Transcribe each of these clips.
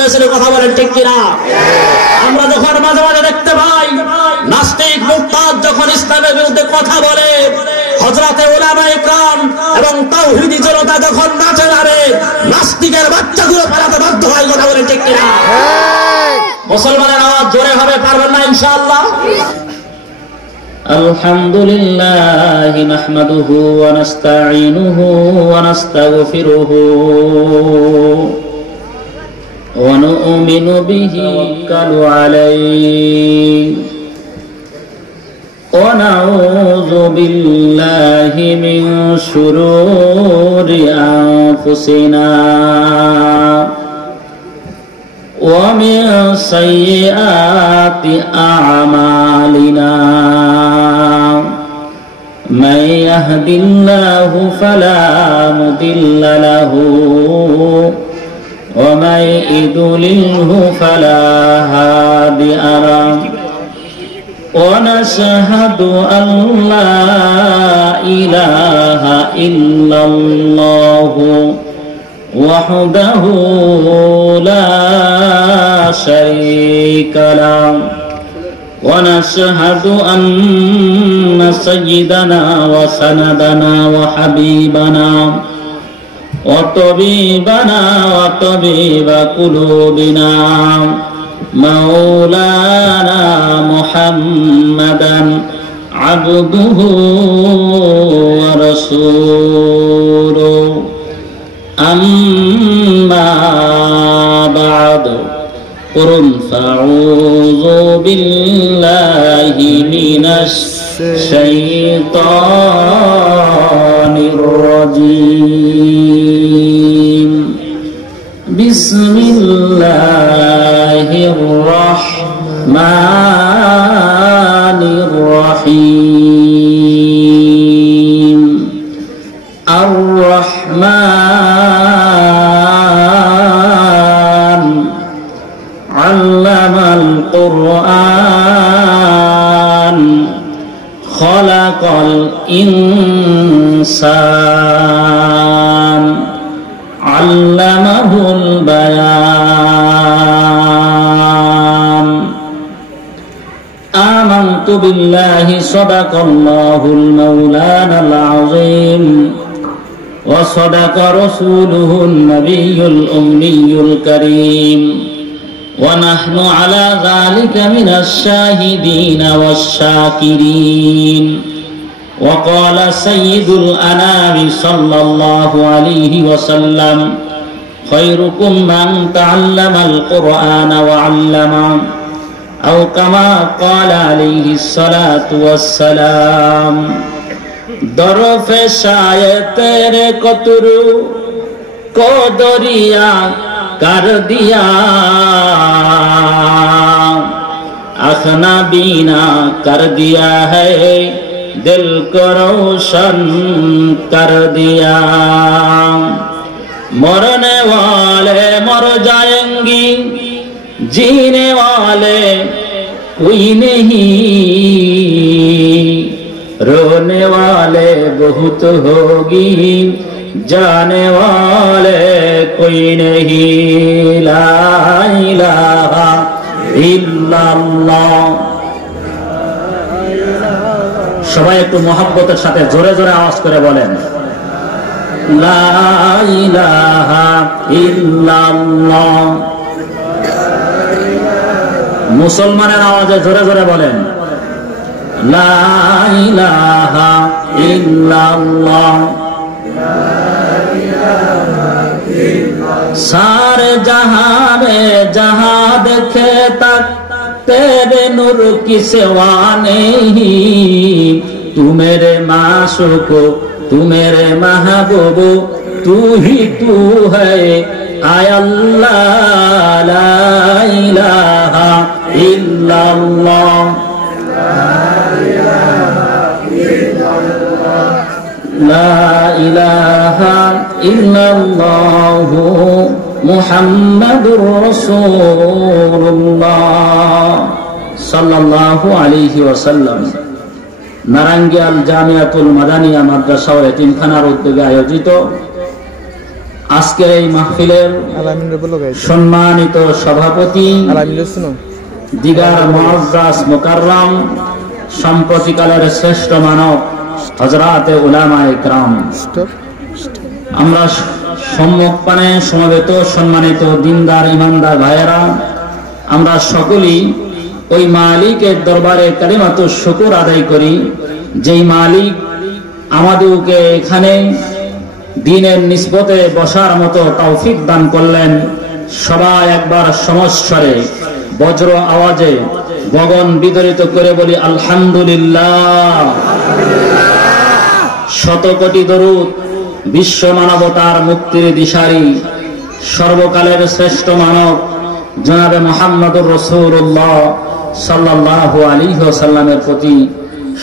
হয়েছিল, কথা বলেন ঠিক কিনা? আমরা যখন মাঝে মাঝে দেখতে পাই নাস্তিক মুরতাদ যখন ইসলামের বিরুদ্ধে কথা বলে, হযরতে উলামায়ে কেরাম এবং তাওহীদি জনতা যখন নাচে নামে, নাস্তিকের বাচ্চাগুলো পালাতে বাধ্য হয়, কথা বলেন ঠিক কিনা? মুসলমানের আওয়াজ জোরে হবে, পারবেন না ইনশাআল্লাহ? আলহামদুলিল্লাহ নাহমাদুহু ওয়া নাস্তাঈনুহু ওয়া নাস্তাগফিরুহু ওয়া নু'মিনু বিহি ওয়া নাতাওয়াক্কালু আলাইহি ওয়া নাউযু বিল্লাহি মিন শুরুরি আনফুসিনা ومن سيئات أعمالنا من يهد الله فلا مضل له ومن يضلله فلا هادي له ونشهد أن لا إله إلا الله وحده لا شريك له ونشهد أن سيدنا وسندنا وحبيبنا وطبيبنا وطبيب قلوبنا مولانا محمدا عبده ورسوله أما بعد قل فأعوذ بالله من الشيطان الرجيم بسم الله الرحمن الرحيم الرحمن علم القرآن خلق الإنسان علمه البيان آمنت بالله صدق الله المولانا العظيم وصدق رسوله النبي الأمي الكريم ونحن على ذلك من الشاهدين والشاكرين وقال سيد الأنام صلى الله عليه وسلم خيركم من تعلم القرآن وعلمه أو كما قال عليه الصلاة والسلام درف शायतेर कतरु को दरिया कर दिया आखना बीना कर दिया है दिल को रोशन कर दिया मरने वाले मर जाएंगी जीने वाले कोई नहीं रोने वाले बहुत होगी जाने वाले कोई नहीं ला इलाहा इल्लाल्लाह সবাই একটু মহব্বতের সাথে জোরে জোরে আওয়াজ করে বলেন লা ইলাহা ইল্লাল্লাহ মুসলমানের আওয়াজে জোরে জোরে বলেন লা ইলাহা ইল্লাল্লাহ सारे जहां में जहां देखे तक तेरे नूर की सिवा नहीं तू मेरे मासूक तू मेरे महबूब तू ही तू है आय अल्लाह ला इलाहा इल्लल्लाह ला इलाहा इल्लल्लाह मुहम्मदुर रसूलुल्लाह सल्लल्लाहु अलैहि वसल्लम नारायणगंज জামিয়াতুল মাদানিয়া মাদ্রাসা ও এতিমখানার উদ্যোগে আয়োজিত আজকের এই মাহফিলের সম্মানিত সভাপতি দিগার মুআজ্জাজ মুকাররম সম্প্রতিকালের শ্রেষ্ঠ মানব হযরতে উলামায়ে কেরাম, আমরা সম্মুখপানে সমবেত সম্মানিত দিনদার ইমানদার ভাইয়েরা, আমরা সকলেই ওই মালিকের দরবারে কালিমাতু শুকর আদায় করি, যেই মালিক আমাদেরকে এখানে দিনের নিসবতে বসার মতো তৌফিক দান করলেন। সবাই একবার সমস্বরে বজ্র আওয়াজে গগন বিদরিত করে বলি আলহামদুলিল্লাহ। শত কোটি দরুদ বিশ্ব মানবতার মুক্তির দিশারি সর্বকালের শ্রেষ্ঠ মানব জনাবে মুহাম্মদুর রাসূলুল্লাহ সাল্লাল্লাহু আলাইহি ওয়াসাল্লামের প্রতি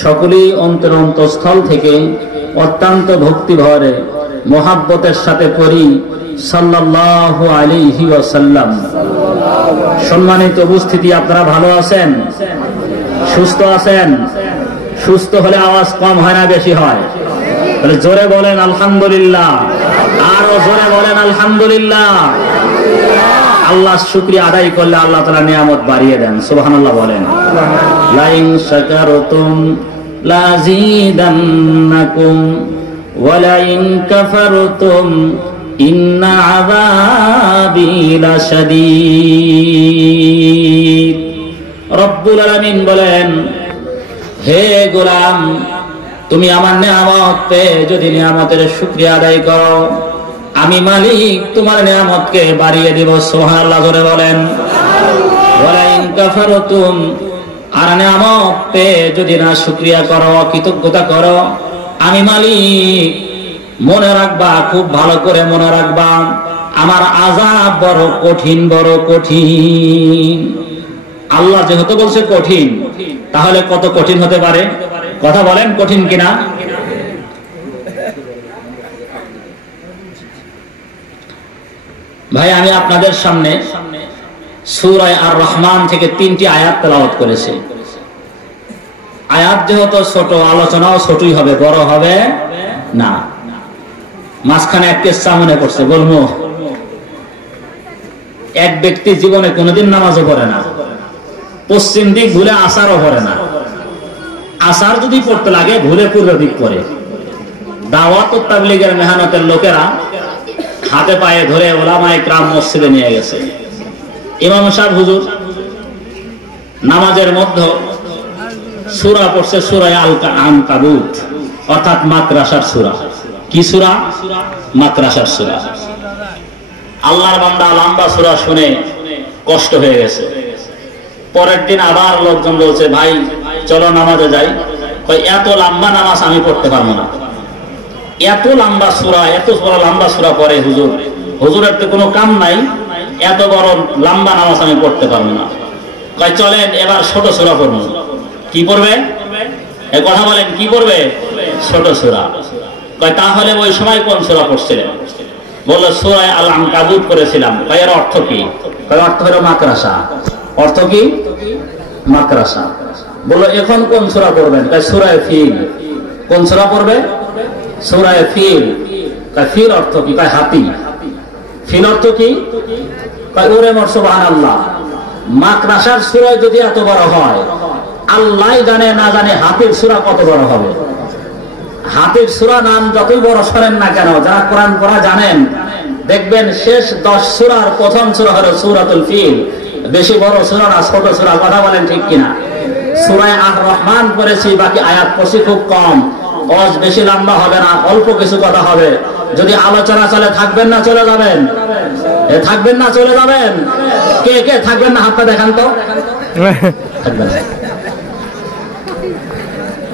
সকলেই অন্তরস্থল থেকে অত্যন্ত ভক্তি ভরে মোহাব্বতের সাথে পড়ি সাল্লাল্লাহু আলাইহি ওয়াসাল্লাম। সম্মানিত উপস্থিতি, আপনারা ভালো আছেন? সুস্থ আছেন? সুস্থ হলে আওয়াজ কম হয় না বেশি হয়? তাহলে জোরে বলেন আলহামদুলিল্লাহ, আরো জোরে বলেন আলহামদুলিল্লাহ। আল্লাহ শুকরিয়া আদায় করলে আল্লাহ তাআলা নিয়ামত বাড়িয়ে দেন। সুবহানাল্লাহ বলেন। লাইন শাকারতুম লাযীদান্নাকুম ওয়া লাইন কাফারতুম ইন্না আযাবি লাশাদীদ। রব্বুল আলামিন বলেন, হে গোলাম, তুমি আমার নিয়ামত পেয়ে যদি নিয়ামতের শুকরিয়া আদায় করো, আমি মালিক তোমার নিয়ামতকে বাড়িয়ে দিব। সুবহানাল্লাহ জোরে বলেন। ওয়ালাইন কাফারতুম, আর নিয়ামত পেয়ে যদি না শুকরিয়া করো, কৃতজ্ঞতা করো, আমি মালিক মনে রাখবা, খুব ভালো করে মনে রাখবা, আমার আযাব বড় কঠিন, বড় কঠিন। আল্লাহ যেহেতু বলছে কঠিন, তাহলে কত কঠিন হতে পারে? কথা বলেন, কঠিন কিনা? ভাই, আমি আপনাদের সামনে সূরা আর রহমান থেকে 3টি আয়াত তেলাওয়াত করেছি। আয়াত যেহেতু ছোট, আলোচনাও ছোটই হবে, বড় হবে না। মাঝখানে এক কিসসা মনে করছে, বলবো। এক ব্যক্তি জীবনে কোনোদিন নামাজও পড়ে না, পশ্চিম দিক ভুলে আসারও পড়ে না। আসার যদি পড়তে লাগে ভুলে পূর্ব দিক পড়ে। দাওয়াত ও তাবলীগের মেহনতের লোকেরা হাতে পায়ে ধরে উলামায়ে কেরাম মসজিদে নিয়ে গেছে। ইমাম সাহেব হুজুর নামাজের মধ্যে সূরা পড়ছে, সূরা আল-আনকাবুত, অর্থাৎ মাদ্রাসার সূরা। কি সূরা? মাদ্রাসার সূরা। আল্লাহর বান্দা লম্বা সূরা শুনে কষ্ট হয়ে গেছে। পরের দিন আবার লোকজন বলছে, ভাই চলো নামাজে যাই। এত লম্বা নামাজ আমি পড়তে পারবো না, এত লম্বা সূরা, এত বড় লম্বা সূরা পড়ে হুজুর, হুজুরের তো কোনো কাম নাই, এত বড় লম্বা নামাজ আমি পড়তে পারবো না। চলেন এবার ছোট সূরা পড়বো। কি পড়বে? এ কথা বলেন, কি পড়বে? ছোট সূরা। তাহলে ওই সময় কোন সূরা পড়ছিলেন? বললো সূরা আল-আনকাবুত পড়েছিলাম। এর অর্থ কি? অর্থ হলো মাদ্রাসা। অর্থ কি? মাদ্রাসা। বললো এখন কোন সূরা পড়বেন? সূরা ফিল। কোন সূরা পড়বে? সূরা ফিল। ফিল অর্থ কি? হাতি। ফিল অর্থ কি? ওরে মোর সুবহানাল্লাহ, মাদ্রাসার সূরা যদি এত বড় হয়, আল্লাহ জানে না জানে হাতির সূরা কত বড় হবে। হাতির সূরা নাম যতই বড় শোনেন না কেন, যারা কোরআন পড়া জানেন দেখবেন শেষ 10 সূরার প্রথম সূরা হলো সূরাতুল ফিল। বেশি বড় সূরা না, ছোট সূরা। কথা বলেন ঠিক কিনা? সূরা আর রহমান পড়েছি, বাকি আয়াত পড়ছি খুব কম। ওয়াজ বেশি লম্বা হবে না, অল্প কিছু কথা হবে। যদি আলোচনা চলে থাকবেন না চলে যাবেন? থাকবেন না চলে যাবেন? কে কে থাকবেন না হাতটা দেখান তো। থাকবেন না,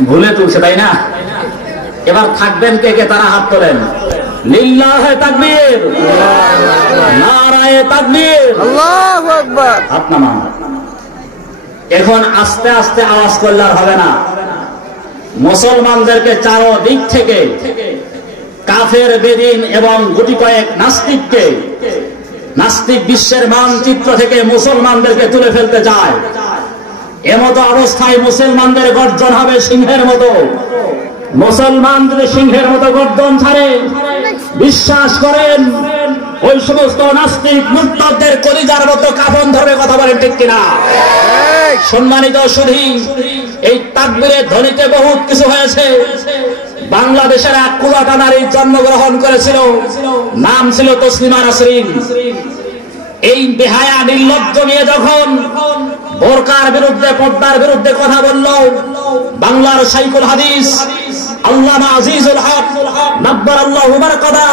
ভুলে তুলছে তাই না? এবার থাকবেন কে কে? তারা হাত তোলেন। লিল্লাহে তাকবীর, নারায়ে তাকবীর, আল্লাহু আকবার। হাত নামান। এখন আস্তে আস্তে আওয়াজ করলে আর হবে না। মুসলমানদেরকে চারদিক থেকে কাফের, বেদিন এবং গুটি কয়েক নাস্তিককে, নাস্তিক বিশ্বের মানচিত্র থেকে মুসলমানদেরকে তুলে ফেলতে চায়। এমতো অবস্থায় মুসলমানদের গর্জন হবে সিংহের মতো। মুসলমান যদি সিংহের মতো গর্জন ছাড়ে, বিশ্বাস করেন ওই সমস্ত নাস্তিক মুরতাদদের কলিজার মতো কাফন ধরে কথা বলেন ঠিক কিনা? সম্মানিত সুধী, এই তাকবীরের ধ্বনিতে বহুত কিছু হয়েছে। বাংলাদেশের এক কুলাটা নারী জন্মগ্রহণ করেছিল, নাম ছিল তসলিমা নাসরিন। এই বেহায়া নির্লজ্জ নিয়ে যখন বোরকার বিরুদ্ধে, পর্দার বিরুদ্ধে কথা বলল, বাংলার শাইখুল হাদিস আল্লামা আজিজুল হক নাব্বারাল্লাহু বারাকাতা,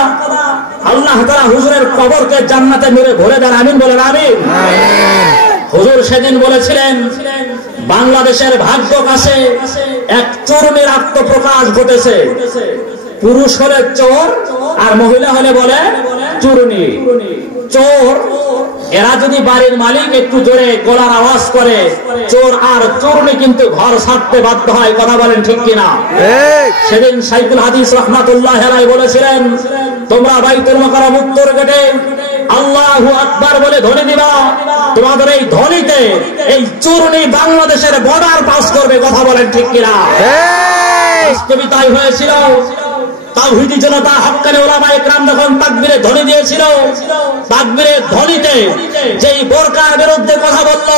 আল্লাহ তাআলা হুজুরের কবরকে জান্নাতে নূরে ভরে দেন, আমিন বলেন আমিন। হুজুর সেদিন বলেছিলেন, বাংলাদেশের ভাগ্য কাছে এক চোরের আত্মপ্রকাশ ঘটেছে। পুরুষ হলে চোর আর মহিলা হলে বলে চোরনি। চোর এরা যদি বাড়ির মালিক একটু জোরে গলার আওয়াজ করে, চোর আর চোরনি কিন্তু ঘর ছাড়তে বাধ্য হয়। কথা বলেন ঠিক কিনা? সেদিন শাইখুল হাদিস রাহমাতুল্লাহ আলাইহি বলেছিলেন, তোমরা বাইতুল মুকাররম উত্তর গেটে আল্লাহু আকবার বলে ধ্বনি দিবা, তোমাদের এই ধ্বনিতে এই চোরনি বাংলাদেশের বর্ডার পাস করবে। কথা বলেন ঠিক কিনা? বাস্তবিক তাই হয়েছিল। তাওহীদি জনতা, হক্কানি উলামায়ে কেরাম যখন তাকবীরের ধ্বনি দিয়েছিল, তাকবীরের ধ্বনিতে যেই বোরকার বিরুদ্ধে কথা বলল,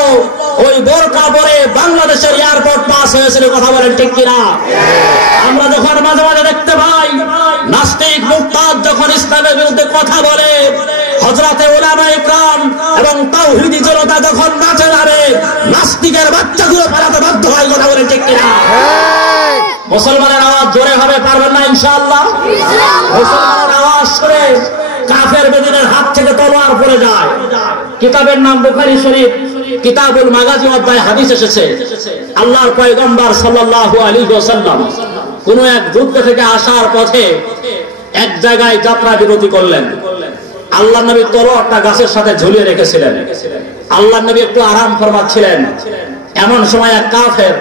ওই বোরকা পরে বাংলাদেশের এয়ারপোর্ট পাস হয়েছিল। কথা বলেন ঠিক কিনা? আমরা যখন মাঝে মাঝে দেখতে পাই নাস্তিক মুরতাদ যখন ইসলামের বিরুদ্ধে কথা বলে, হযরতে উলামায়ে কেরাম এবং তাওহীদি জনতা যখন নাচে যাবে, নাস্তিকের বাচ্চাগুলো পালাতে বাধ্য হয়। কথা বলেন ঠিক কিনা? মুসলমানের আওয়াজ জোরে হবে, পারবেন না ইনশাআল্লাহ? মুসলমানের আওয়াজ করে কাফের বেদিনের হাত থেকে তলোয়ার পড়ে যায়। কিতাবের নাম বুখারী শরীফ, কিতাবুল মাগাজি অধ্যায় হাদিস এসেছে, আল্লাহর পয়গম্বর সাল্লাল্লাহু আলাইহি ওয়াসাল্লাম কোন এক যুদ্ধ থেকে আসার পথে এক জায়গায় যাত্রা বিরতি করলেন। আল্লাহর নবী তলোয়ারটা গাছের সাথে ঝুলিয়ে রেখেছিলেন। আল্লাহর নবী একটু আরাম ফরমাচ্ছিলেন। এমন সময় এক কাফের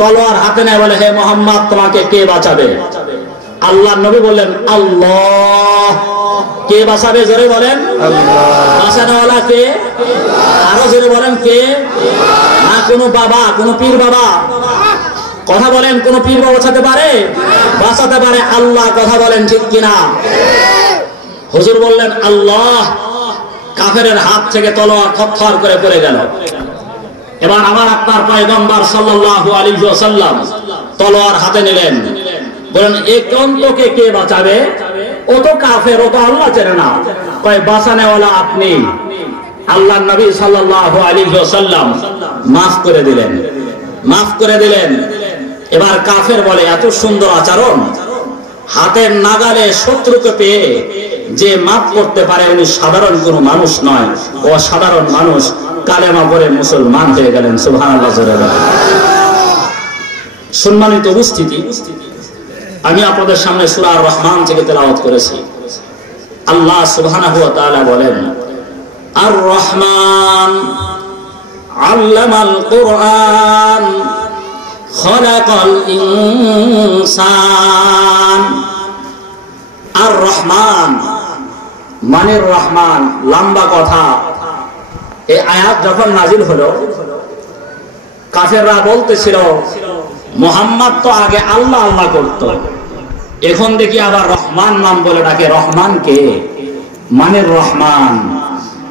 তলোয়ার হাতে নেয়, বলে, হে মুহাম্মদ, তোমাকে কে বাঁচাবে? আল্লাহর নবী বললেন, আল্লাহ। কে বাঁচাবে? জোরে বলেন। বাঁচানোওয়ালা কে? আরো জোরে বলেন কে? না কোনো বাবা, কোনো পীর বাবা? কথা বলেন, কোন পীর বাবা বাঁচাতে পারে? বাঁচাতে পারে আল্লাহ। কথা বলেন ঠিক কিনা? হুজুর বললেন আল্লাহ। কাফেরের হাত থেকে তলোয়ার থরথর করে পড়ে গেল। এবার আমার আপনার পয়গম্বর সাল্লাল্লাহু আলাইহি ওয়াসাল্লাম তলোয়ার হাতে নিলেন, বলেন, এই কন্তকে কে বাঁচাবে? ও তো কাফের, ও তো আল্লাহ চেনে না। কয়, বাঁচানেওয়ালা আপনি। আল্লাহর নবী সাল্লাল্লাহু আলাইহি ওয়াসাল্লাম মাফ করে দিলেন, মাফ করে দিলেন। এবার কাফের বলে, এত সুন্দর আচরণ, হাতের নাগালে শত্রুকে পেয়ে যে মাফ করতে পারে, উনি সাধারণ কোন মানুষ নয়, অসাধারণ মানুষ। কালেমা পড়ে মুসলমান হয়ে গেলেন। সুবহানাল্লাহ। সম্মানিত উপস্থিতি, আমি আপনাদের সামনে সূরা আর রহমান থেকে তেলাওয়াত করেছি। আল্লাহ সুবহানাহু ওয়া তাআলা বলেন, আর রহমান আল্লামাল কুরআন খলাকাল ইনসান। আর রহমান মানে রহমান, লম্বা কথা। এই আয়াত যখন নাজিল হলো, কাফেররা বলতেছিল, মুহাম্মদ তো আগে আল্লাহ আল্লাহ করত, এখন দেখি আবার রহমান নাম বলে ডাকে। রহমান কে? মানে রহমান।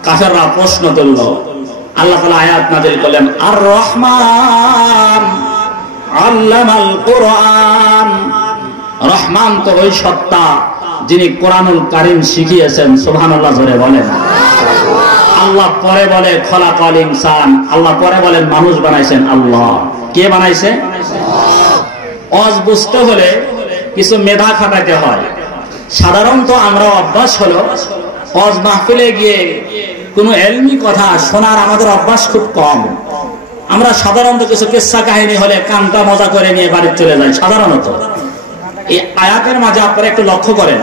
কাফেররা প্রশ্ন তুলল। আল্লাহ তাআলা আয়াত নাজিল করলেন, আর রহমান আল্লামাল কুরআন। রহমান তো ওই সত্তা যিনি কোরআনুল কারীম শিখিয়েছেন। সুবহানাল্লাহ জোরে বলেন। আল্লাহ পরে বলে খলাকাল ইনসান, আল্লাহ পরে বলেন মানুষ বানাইছেন আল্লাহ। কে বানাইছে? অজ বুঝতে হলে কিছু মেধা খাটাতে হয়। সাধারণত আমরা অভ্যাস হলো অজ মাহফিলে গিয়ে কোনো এলমি কথা শোনার আমাদের অভ্যাস খুব কম। আমরা সাধারণত কিছু কিসসা কাহিনী হলে কানটা মজা করে নিয়ে বাড়ি চলে যাই সাধারণত। এই আয়াতের মাঝে আপনারা একটু লক্ষ্য করেন,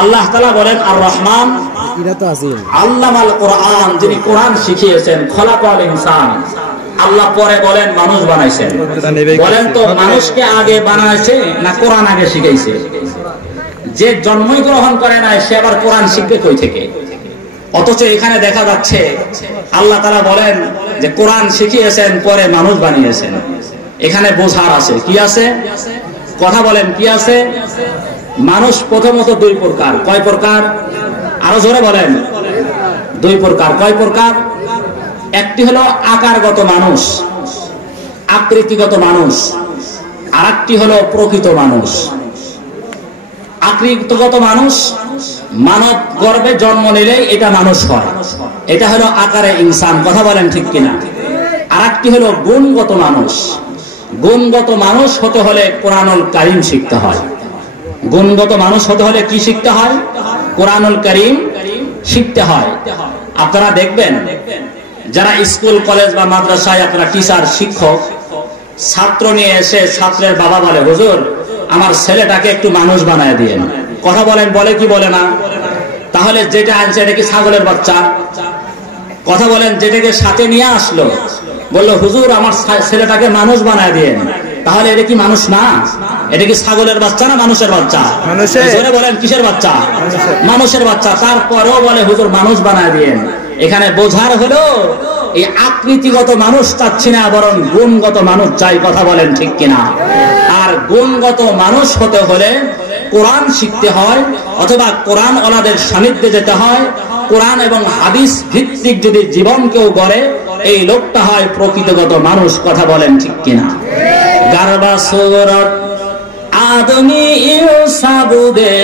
আল্লাহ তাআলা বলেন আর রহমান আল্লামাল কুরআন, যিনি কোরআন শিখিয়েছেন। খলাকাল ইনসান, আল্লাহ পরে বলেন মানুষ বানাইছেন। বলেন তো মানুষকে আগে বানাইছে না কোরআন আগে শিখাইছে? যে জন্মই গ্রহণ করে নাই সে আবার কোরআন শিখবে কই থেকে? অথচ এখানে দেখা যাচ্ছে আল্লাহ তাআলা বলেন যে কোরআন শিখিয়েছেন, পরে মানুষ বানিয়েছেন। এখানে বোঝার আছে কি আছে? কথা বলেন কি আছে? মানুষ প্রথমত দুই প্রকার। কয় প্রকার? আরো জোরে বলেন। দুই প্রকার। কয় প্রকার? একটি হলো আকারগত মানুষ, আকৃতিগত মানুষ, আর একটি হলো প্রকৃত মানুষ। আকৃতিগত মানুষ মানব গর্ভে জন্ম নিলে এটা মানুষ হয়, এটা হলো আকারে ইনসান। কথা বলেন ঠিক কিনা? আর একটি হলো গুণগত মানুষ। গুণগত মানুষ হতে হলে কোরআনুল কারীম শিখতে হয়। গুণগত মানুষ হতে হলে কি শিখতে হয়? কোরআনুল কারীম শিখতে হয়। আপনারা দেখবেন যারা স্কুল কলেজ বা মাদ্রাসায় আপনারা টিচার শিক্ষক, ছাত্র নিয়ে এসে ছাত্রের বাবা বলে, হুজুর আমার ছেলেটাকে একটু মানুষ বানায় দিয়েন। কথা বলেন, বলে কি বলে না? তাহলে যেটা আনছে এটা কি ছাগলের বাচ্চা? কথা বলেন, যেটাকে সাথে নিয়ে আসলো বললো হুজুর আমার ছেলেটাকে মানুষ বানায় দিয়েন, তাহলে এটা কি মানুষ না? এটা কি ছাগলের বাচ্চা না মানুষের বাচ্চা? জোরে বলেন, কিসের বাচ্চা? মানুষের বাচ্চা। তারপরেও বলে হুজুর মানুষ বানায় দিয়েন। এখানে বোঝার হলো এই আকৃতিগত মানুষ চাচ্ছি না, বরং গুণগত মানুষ চাই। কথা বলেন ঠিক কিনা? আর গুণগত মানুষ হতে হলে কোরআন শিখতে হয়, অথবা কোরআন ওনাদের সান্নিধ্যে যেতে হয়। কোরআন এবং হাদিস ভিত্তিক যদি জীবন কেউ গড়ে, এই লোকটা হয় প্রকৃতগত মানুষ। কথা বলেন ঠিক কিনা? গারবা সুরত আদমি সাবুদে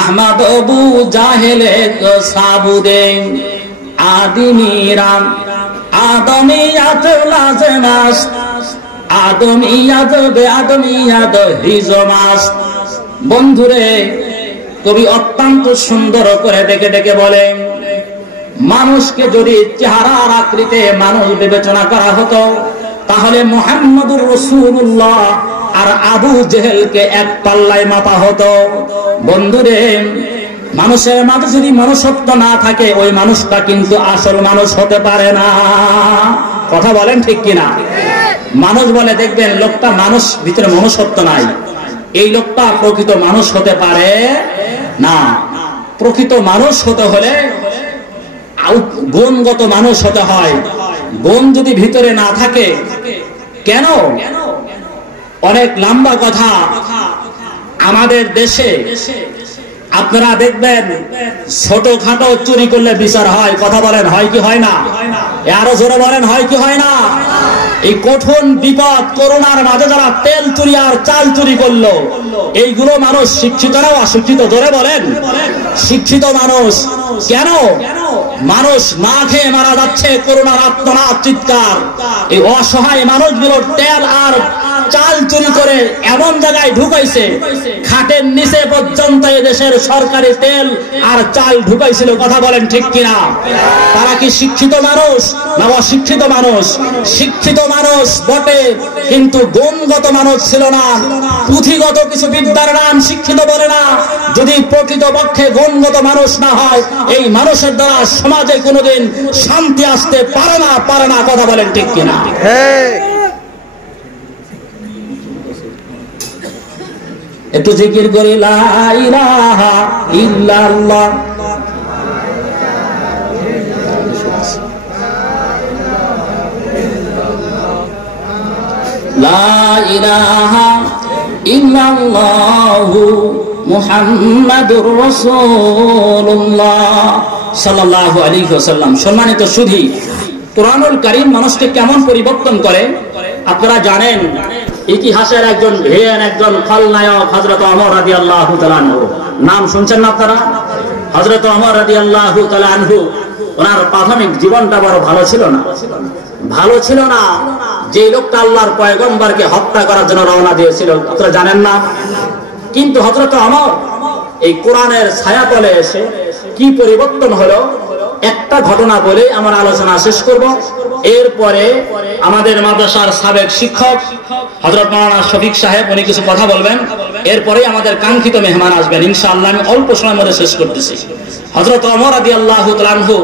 আহমদ আবু জাহেলে সাবুদে আদিমিরাম আদমিয়াত লাজমাস আদমিয়াত বে আদমিয়াত হিজমাস। বন্ধুরে, কবি অত্যন্ত সুন্দর করে ডেকে ডেকে বলেন, মানুষকে যদি চেহারার আকৃতিতে মানুষ বিবেচনা করা হতো, তাহলে মুহাম্মদুর রাসূলুল্লাহ আর আবু জেহেলকে এক পাল্লায় মাপা হতো। বন্ধুরে, মানুষের মাঝে যদি মনুষ্যত্ব না থাকে, ওই মানুষটা কিন্তু আসল মানুষ হতে পারে না। কথা বলেন ঠিক কিনা? মানুষ বলে দেখবেন লোকটা মানুষ, ভিতরে মনুষ্যত্ব নাই, এই লোকটা প্রকৃত মানুষ হতে পারে না। প্রকৃত মানুষ হতে হলে গুণগত মানুষ হতে হয়। গুণ যদি ভিতরে না থাকে, কেন? অনেক লম্বা কথা। আমাদের দেশে আপনারা দেখবেন ছোটখাটো চুরি করলে বিচার হয়। কথা বলেন, হয় কি হয় না? আরো জোরে বলেন, হয় কি হয় না? এই কঠিন বিপদ করোনার মাঝে যারা তেল চুরি আর চাল চুরি করলো, এইগুলো মানুষ শিক্ষিত না অশিক্ষিত? জোরে বলেন, শিক্ষিত মানুষ। কেন? মানুষ না খেয়ে মারা যাচ্ছে, করোনার আত্মনাদ চিৎকার। এই অসহায় মানুষগুলো তেল আর চাল চুরি করে এমন জায়গায় ঢুকাইছে, খাটের নিচে পর্যন্ত দেশের সরকারি তেল আর চাল ঢুকাইছিল। কথা বলেন ঠিক কিনা? তারা কি শিক্ষিত মানুষ না অশিক্ষিত মানুষ? শিক্ষিত মানুষ বটে, কিন্তু গুণগত মানুষ ছিল না। পুঁথিগত কিছু বিদ্যার নাম শিক্ষিত বলে না। যদি প্রকৃতপক্ষে গুণগত মানুষ না হয়, এই মানুষের দ্বারা সমাজে কোনোদিন শান্তি আসতে পারে না, পারে না। কথা বলেন ঠিক কিনা? একটু জিকির করি, লা ইলাহা ইল্লাল্লাহ। লা ইলাহা ইল্লাল্লাহু মুহাম্মাদুর রাসূলুল্লাহ সাল্লাল্লাহু আলাইহি ওয়াসাল্লাম। সম্মানিত সুধী, কোরআনুল কারীম মানুষকে কেমন পরিবর্তন করে আপনারা জানেন। ইতিহাসের একজন ভীর, একজন খলনায়ক হযরত ওমর রাদিয়াল্লাহু তাআলা আনহু। নাম শুনছেন না আপনারা? হযরত ওমর রাদিয়াল্লাহু তাআলা আনহু, ওনার প্রাথমিক জীবনটা বড় ভালো ছিল না। ভালো ছিল না। যে লোকটা আল্লাহর পয়গম্বরকে হত্যা করার জন্য রওনা দিয়েছিল, আপনারা জানেন না? কিন্তু হযরত ওমর এই কোরআনের ছায়াতলে এসে কি পরিবর্তন হলো, একটা ঘটনা বলে আমার আলোচনা শেষ করব। এরপরে আমাদের মাদ্রাসার সাবেক শিক্ষক হযরত মাওলানা শফিক সাহেব, উনি কিছু কথা বলবেন। এরপরে আমাদের কাঙ্ক্ষিত মেহমান আসবেন ইনশাআল্লাহ। আমি অল্প সময়ের মধ্যে শেষ করতেছি। হযরত ওমর রাদিয়াল্লাহু তাআলা আনহু,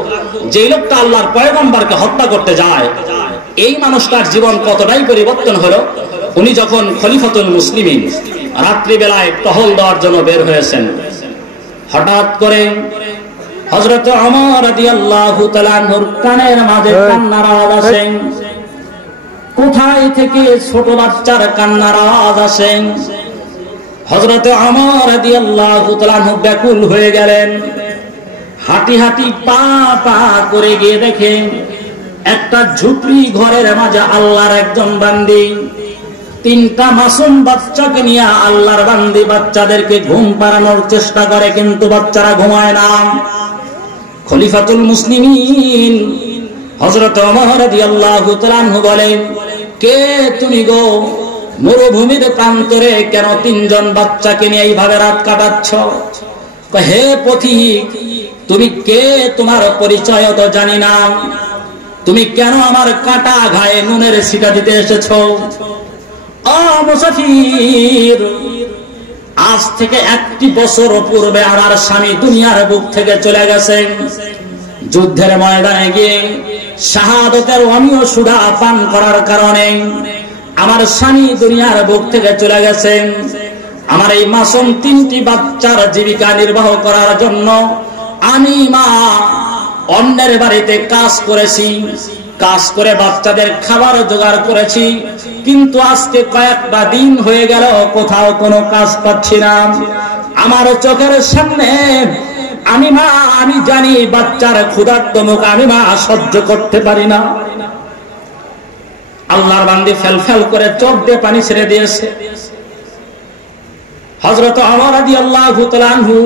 যে লোকটা আল্লাহর পয়গম্বরকে হত্যা করতে যায়, এই মানুষটার জীবন কতটাই পরিবর্তন হলো। উনি যখন খলিফাতুল মুসলিমিন রাত্রি বেলায় টহল দেওয়ার জন্য বের হয়েছেন, হঠাৎ করে হযরত ওমর রাদিয়াল্লাহু তাআলা আনহুর কানের মাঝে কান্নার আওয়াজ আসে। কোথায় থেকে? ছোট বাচ্চার কান্নার আওয়াজ আসে। হযরত ওমর রাদিয়াল্লাহু তাআলা আনহু ব্যাকুল হয়ে গেলেন। হাঁটি হাঁটি পা পা করে গিয়ে দেখে একটা ঝুপড়ি ঘরের মাঝে আল্লাহর একজন বান্দি তিনটা মাসুম বাচ্চাকে নিয়ে আল্লাহর বান্দি বাচ্চাদেরকে ঘুম পাড়ানোর চেষ্টা করে, কিন্তু বাচ্চারা ঘুমায় না। খলিফাতুল মুসলিমিন হযরত ওমর রাদিয়াল্লাহু তাআলা আনহু বলেন, কে তুমি গো? মরুভূমির প্রান্তরে কেন তিনজন বাচ্চাকে নিয়ে এইভাবে রাত কাটাচ্ছ? হে পথিক, তুমি কে? তোমার পরিচয় তো জানি না। তুমি কেন আমার কাটা ঘায়ে নুনের ছিটা দিতে এসেছো? ও মুসাফির, আজ থেকে 1 বছর পূর্বে আমার স্বামী দুনিয়ার বুক থেকে চলে গেছেন। যুদ্ধের ময়দানে গিয়ে শাহাদাতের অমীয় সুধা পান করার কারণে আমার স্বামী দুনিয়ার বুক থেকে চলে গেছেন। আমার এই মাসুম 3টি বাচ্চার জীবিকা নির্বাহ করার জন্য আমি মা অন্যের বাড়িতে কাজ করেছি, কাজ করে বাচ্চাদের খাবার জোগাড় করেছি, কিন্তু আজকে কয়েকটা দিন হয়ে গেল কোথাও কোনো কাজ পাচ্ছি না। আমার চোখের সামনে আমি মা, আমি জানি বাচ্চার ক্ষুধার্ত মুখ আমি মা সহ্য করতে পারি না। আল্লাহর বান্দি ফেল ফেল করে চোখ দিয়ে পানি ছেড়ে দিয়েছে। হযরত ওমর রাদিয়াল্লাহু তাআলা আনহু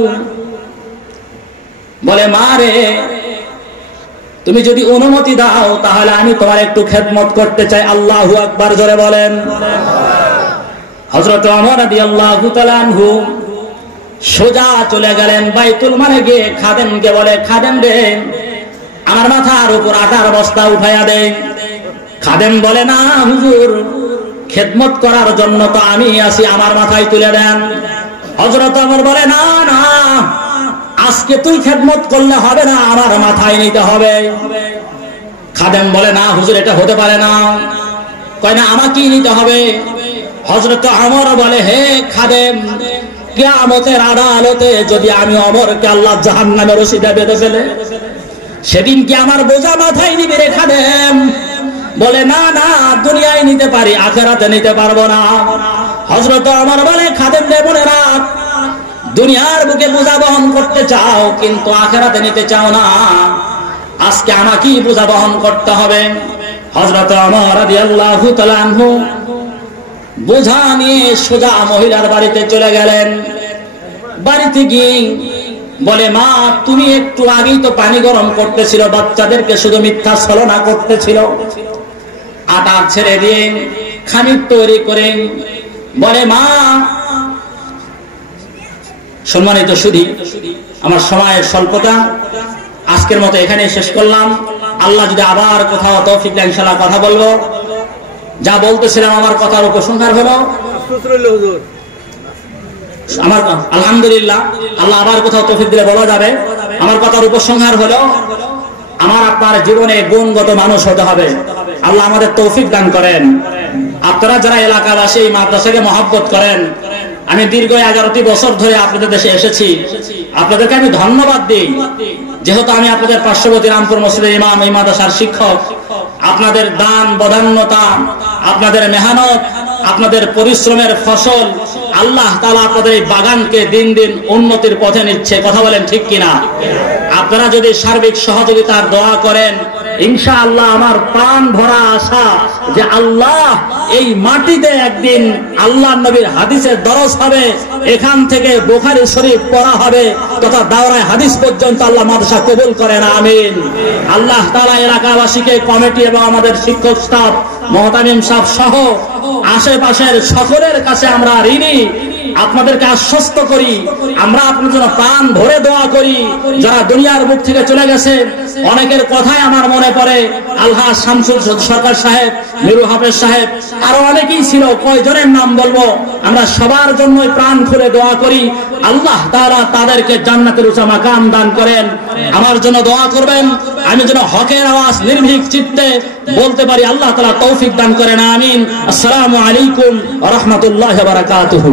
বলে, মা রে, তুমি যদি অনুমতি দাও তাহলে আমি তোমার একটু খেদমত করতে চাই। আল্লাহু আকবার জোরে বলেন। হযরত ওমর রাদিয়াল্লাহু তাআলা আনহু সোজা চলে গেলেন বাইতুল মালে গিয়ে খাদেমকে বলে, খাদেম রে, আমার মাথার উপর আটার বস্তা উঠাইয়া দে। খাদেম বলে, না হুজুর, খেদমত করার জন্য তো আমি আছি, আমার মাথায় তুলে দেন। হযরত ওমর বলে, না না, আজকে তুই খেদমত করলে হবে না, আমার মাথায় নিতে হবে। খাদেম বলে, না হুজুর, এটা হতে পারে না। কয় না, আমাকেই নিতে হবে। হযরত ওমর বলে, হে খাদেম, কিয়ামতের আদালতে যদি আমি ওমরকে আল্লাহ জাহান্নামের রশিদে বেঁধে ফেলে, সেদিন কি আমার বোঝা মাথায় নিবে রে খাদেম? বলে, না না, দুনিয়ায় নিতে পারি, আখিরাতে নিতে পারবো না। হযরত ওমর বলে, খাদেম রে, মনে রাখ, দুনিয়ার বুকে বোঝা বহন করতে চাও কিন্তু আখিরাতে নিতে চাও না, আজকে আমাকেই বোঝা বহন করতে হবে। হযরত ওমর রাদিয়াল্লাহু তাআলা আনহু বোঝা নিয়ে সোজা মহিলার বাড়িতে চলে গেলেন। বাড়িতে গিয়ে বলে, মা, তুমি একটু আগেই তো পানি গরম করতেছিল, বাচ্চাদেরকে শুধু মিথ্যা ছলনা করতেছিল। আটা ছেড়ে দিয়ে খামির তৈরি করে বলে, মা, সম্মানিত সুধী, আমার সময়ের স্বল্পতা, আজকের মতো এখানে শেষ করলাম। আল্লাহ যদি আবার কোথাও তৌফিক দেন ইনশাআল্লাহ কথা বলবো। যা বলতেছিলাম আমার কথার উপসংহার হলো, আমার আলহামদুলিল্লাহ, আল্লাহ আবার কোথাও তৌফিক দিলে বলা যাবে। আমার কথার উপসংহার হলো, আমার আপনার জীবনে গুণগত মানুষ হতে হবে। আল্লাহ আমাদের তৌফিক দান করেন। আপনারা যারা এলাকাবাসী এই মাদ্রাসাকে মহব্বত করেন, আমি দীর্ঘ 11টি বছর ধরে আপনাদের দেশে এসেছি, আপনাদেরকে আমি ধন্যবাদ দিই। যেহেতু আমি আপনাদের পার্শ্ববর্তী রামপুর মসজিদের ইমাম, এই মাদ্রাসার শিক্ষক, আপনাদের দান বদান্যতা, আপনাদের মেহনত, আপনাদের পরিশ্রমের ফসল আল্লাহ তাআলা আপনাদের এই বাগানকে দিন দিন উন্নতির পথে নিচ্ছে। কথা বলেন ঠিক কিনা? আপনারা যদি সার্বিক সহযোগিতার দোয়া করেন, ইনশাআল্লাহ আমার প্রাণ ভরা আশা যে আল্লাহ এই মাটিতে একদিন আল্লাহর নবীর হাদিসের দরস হবে, এখান থেকে বুখারী শরীফ পড়া হবে, তথা দাওরায়ে হাদিস পর্যন্ত আল্লাহ মাদ্রাসা কবুল করেন, আমিন। আল্লাহ তাআলা এলাকাবাসীকে, কমিটি এবং আমাদের শিক্ষক স্টাফ, মুহতামিম সাহেব সহ আশেপাশের সকলের কাছে আমরা ঋণী। আপনাদেরকে আশ্বস্ত করি, আমরা আপনাদের জন্য প্রাণ ভরে দোয়া করি। যারা দুনিয়ার মুখ থেকে চলে গেছে, অনেকের কথাই আমার মনে পড়ে। আলহাজ শামসুল সরকার সাহেব, মিরু হাফেজ সাহেব, আরো অনেকেই ছিল, কয়জনের নাম বলবো। আমরা সবার জন্যই প্রাণ খুলে দোয়া করি, আল্লাহ তাআলা তাদেরকে জান্নাতের উঁচা মাকাম দান করেন। আমার জন্য দোয়া করবেন, আমি যেন হকের আওয়াজ নির্ভীক চিত্তে বলতে পারি, আল্লাহ তাআলা তৌফিক দান করেন, আমিন। আসসালামু আলাইকুম ওয়া রাহমাতুল্লাহি ওয়া বারাকাতুহু।